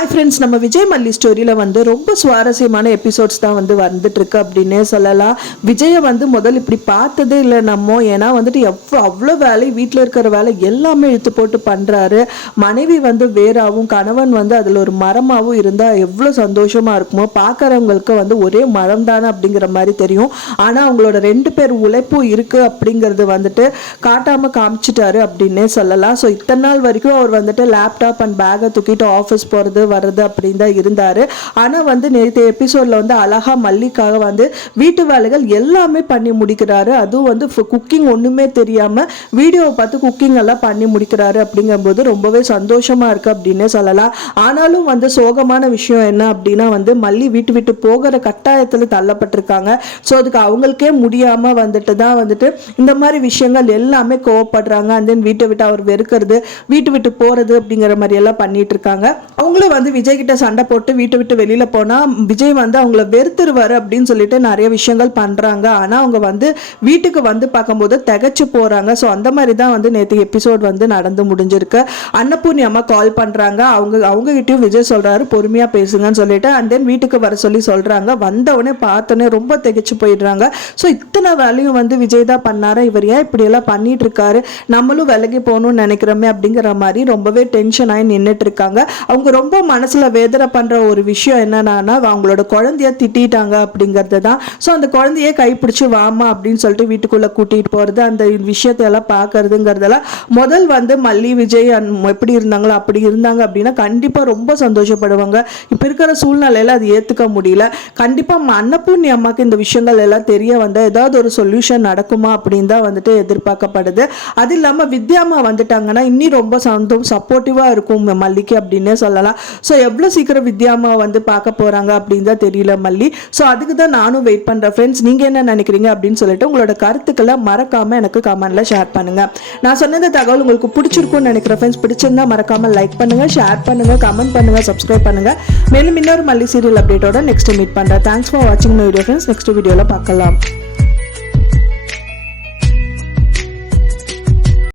Hi friends, நம்ம விஜய் மல்லி ஸ்டோரியில் வந்து ரொம்ப சுவாரஸ்யமான எபிசோட்ஸ் தான் வந்து வந்துட்டு இருக்கு அப்படின்னே சொல்லலாம். விஜயை வந்து முதல்ல இப்படி பார்த்ததே இல்லை நம்ம. ஏன்னா வந்துட்டு அவ்வளோ வேலை, வீட்டில் இருக்கிற வேலை எல்லாமே இழுத்து போட்டு பண்ணுறாரு. மனைவி வந்து வேறாவும், கணவன் வந்து அதில் ஒரு மரமாகவும் இருந்தால் எவ்வளோ சந்தோஷமாக இருக்குமோ. பார்க்குறவங்களுக்கு வந்து ஒரே மரம் தானே அப்படிங்கிற மாதிரி தெரியும். ஆனால் அவங்களோட 2 பேர் உழைப்பும் இருக்குது அப்படிங்கிறது வந்துட்டு காட்டாமல் காமிச்சிட்டாரு அப்படின்னே சொல்லலாம். ஸோ இத்தனை நாள் வரைக்கும் அவர் வந்துட்டு லேப்டாப் அண்ட் பேக்கை தூக்கிட்டு ஆஃபீஸ் போகிறது வருது அப்படின்னு தான் இருந்தாரு. ஆனா வந்து நேற்று எபிசோட்ல வந்து அழகா மல்லிக்காக வந்து வீட்டு வேலைகள் எல்லாமே பண்ணி முடிக்கிறாரு. அதுவும் வந்து குக்கிங் ஒண்ணுமே தெரியாம வீடியோவை பார்த்து குக்கிங் எல்லாம் பண்ணி முடிக்கிறாரு. அப்படிங்கும்போது ரொம்பவே சந்தோஷமா இருக்கு அப்படின்னே சொல்லலாம். ஆனாலும் வந்து சோகமான விஷயம் என்ன அப்படின்னா வந்து மல்லி வீட்டு விட்டு போகிற கட்டாயத்துல தள்ளப்பட்டிருக்காங்க. ஸோ அதுக்கு அவங்களுக்கே முடியாம வந்துட்டு தான் வந்துட்டு இந்த மாதிரி விஷயங்கள் எல்லாமே கோவப்படுறாங்க. அண்ட் தென் வீட்டை விட்டு அவர் வெறுக்கிறது, வீட்டு விட்டு போறது அப்படிங்கிற மாதிரி எல்லாம் பண்ணிட்டு இருக்காங்க. அவங்களும் வந்து விஜய் கிட்ட சண்டை போட்டு வீட்டை விட்டு வெளியில போனா விஜய் வந்து அவங்கள வெறுத்துருவாரு அப்படின்னு சொல்லிட்டு நிறைய விஷயங்கள் பண்றாங்க. ஆனா அவங்க வந்து வீட்டுக்கு வந்து பார்க்கும்போது திகச்சு போறாங்க. ஸோ அந்த மாதிரி தான் வந்து நேற்று எபிசோட் வந்து நடந்து முடிஞ்சிருக்கு. அன்னபூர்ணி அம்மா கால் பண்றாங்க. அவங்க கிட்டயும் விஜய் சொல்றாரு பொறுமையா பேசுங்கன்னு சொல்லிட்டு. அண்ட் தென் வீட்டுக்கு வர சொல்லி சொல்றாங்க. வந்தவொடனே பார்த்தோன்னே ரொம்ப திகச்சு போயிடுறாங்க. ஸோ இத்தனை வேலையும் வந்து விஜய் தான் பண்ணாரு, இவர் ஏன் இப்படி எல்லாம் பண்ணிட்டு இருக்காரு, நம்மளும் விலகி போகணும்னு நினைக்கிறோமே அப்படிங்கிற மாதிரி ரொம்பவே டென்ஷன் ஆகி நின்றுட்டு இருக்காங்க. அவங்க ரொம்ப மனசுல வேதனை பண்ற ஒரு விஷயம் என்னன்னா அவங்களோட குழந்தைய திட்டாங்க அப்படிங்கிறது தான். ஸோ அந்த குழந்தைய கைப்பிடிச்சு வாமா அப்படின்னு சொல்லிட்டு வீட்டுக்குள்ள கூட்டிட்டு போறது, அந்த விஷயத்தை எல்லாம் பார்க்கறதுங்கிறதெல்லாம் முதல் வந்து மல்லி விஜய் எப்படி இருந்தாங்களோ அப்படி இருந்தாங்க அப்படின்னா கண்டிப்பா ரொம்ப சந்தோஷப்படுவாங்க. இப்ப இருக்கிற சூழ்நிலையில அது ஏத்துக்க முடியல. கண்டிப்பா அன்னபூர்ணி அம்மாக்கு இந்த விஷயங்கள் எல்லாம் தெரிய வந்தா ஏதாவது ஒரு சொல்யூஷன் நடக்குமா அப்படின்னு தான் வந்துட்டு எதிர்பார்க்கப்படுது. அது இல்லாம வித்யாமா வந்துட்டாங்கன்னா இன்னும் ரொம்ப சப்போர்ட்டிவா இருக்கும் மல்லிக்கு அப்படின்னே சொல்லலாம். ஸோ எவ்வளோ சீக்கிரம் வித்யாமா வந்து பார்க்க போகிறாங்க அப்படின்னு தான் தெரியல மல்லி. ஸோ அதுக்கு தான் நானும் வெயிட் பண்ணுறேன். ஃப்ரெண்ட்ஸ், நீங்கள் என்ன நினைக்கிறீங்க அப்படின்னு சொல்லிட்டு உங்களோட கருத்துக்களை மறக்காமல் எனக்கு கமெண்ட்டில் ஷேர் பண்ணுங்கள். நான் சொன்ன தகவல் உங்களுக்கு பிடிச்சிருக்கும்னு நினைக்கிறேன். ஃப்ரெண்ட்ஸ், பிடிச்சிருந்தா மறக்காமல் லைக் பண்ணுங்கள், ஷேர் பண்ணுங்கள், கமெண்ட் பண்ணுங்கள், சப்ஸ்கிரைப் பண்ணுங்கள். மேலும் இன்னொரு மல்லி சீரியல் அப்டேட்டோட நெக்ஸ்ட் மீட் பண்ணுறேன். தேங்க்ஸ் ஃபார் வாட்சிங் மை வீடியோ ஃப்ரெண்ட்ஸ். நெக்ஸ்ட் வீடியோவில் பார்க்கலாம்.